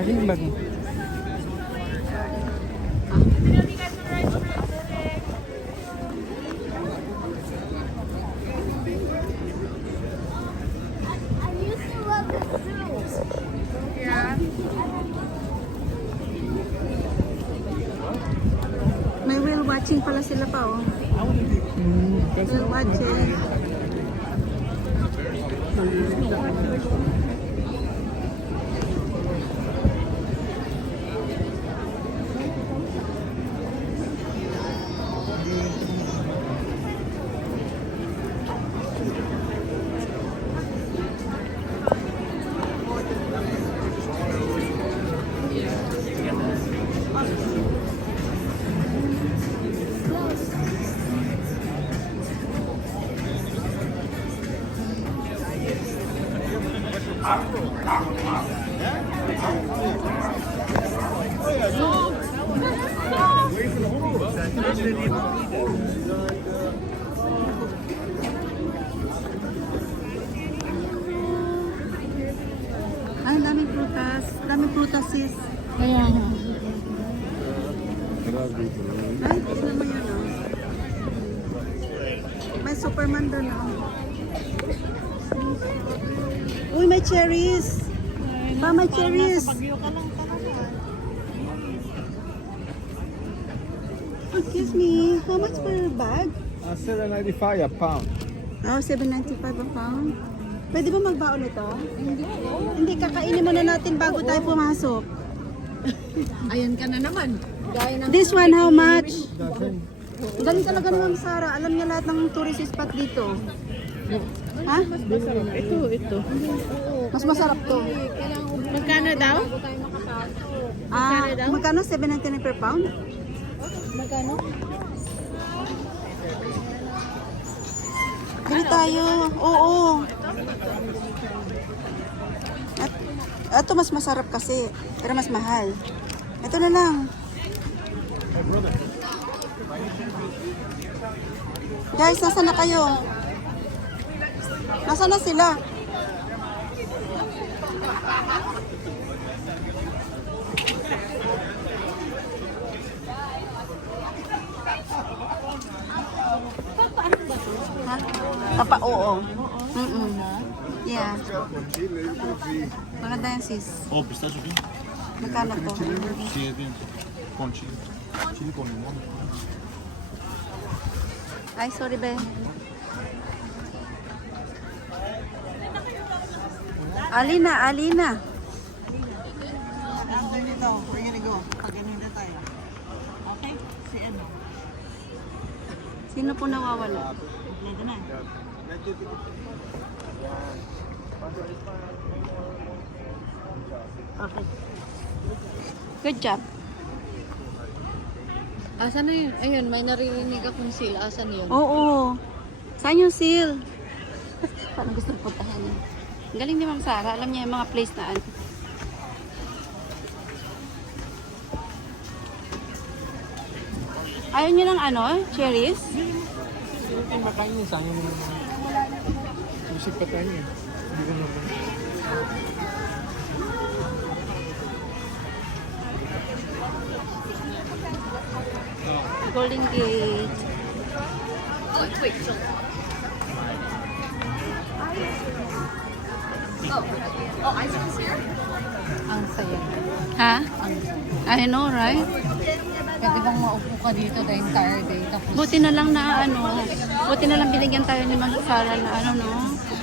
Akin yung bag mo. May whale watching pala sila pa, oh. Whale watching. Ay, daming prutas. Daming prutas, sis. Kaya nga. Ay, tignan mo yan, oh. May Superman doon, oh. Uy, may cherries. Pa, may cherries. Bagyo ka lang talaga. Excuse me, how much per bag? $7.95 a pound. Oh, $7.95 a pound. Pwede ba magbaon ito? Hindi, kakainin muna natin bago tayo pumasok. Ayan ka na naman. Gaya ng This one, how much? Galing talaga ni Ma'am Sara. Alam niya lahat ng tourist spot dito. Ha? ito. Mas masarap to. Magkano daw? Magkano? $7.99 per pound? Magkano? Bili tayo. Oo. Ito mas masarap kasi. Pero mas mahal. Ito na lang. Guys, nasa na kayo? Nasa na sila? Ha? Papa, oo. Yeah. Maganda yan, sis. Oh, pistache aqui. Magkano to? Sim, tem com chile. Chile com limão. Ay, sorry, be. Alina, Alina. Ganito. We're gonna go. Ganito tayo. Okay? Si ano? Sino po nawawala? Ganito na. Okay. Good job. Asan na yun? Ayun, may naririnig akong seal. Asan yun? Oo. Saan yung seal? Parang gusto ko puntahan yun. Ang galing ni Ma'am Sara. Alam niya yung mga place na ano. Ayaw niyo ng ano? Cherries? Yung makain sa akin yung musik pa tayo eh. Hindi ko naman. Golden Gate. Ang saya. Ha? I know, right? Pwede bang maupo ka dito the entire day? Tapos, Buti na lang na ano, buti na lang binigyan tayo ni Ma'am Sara na ano, no?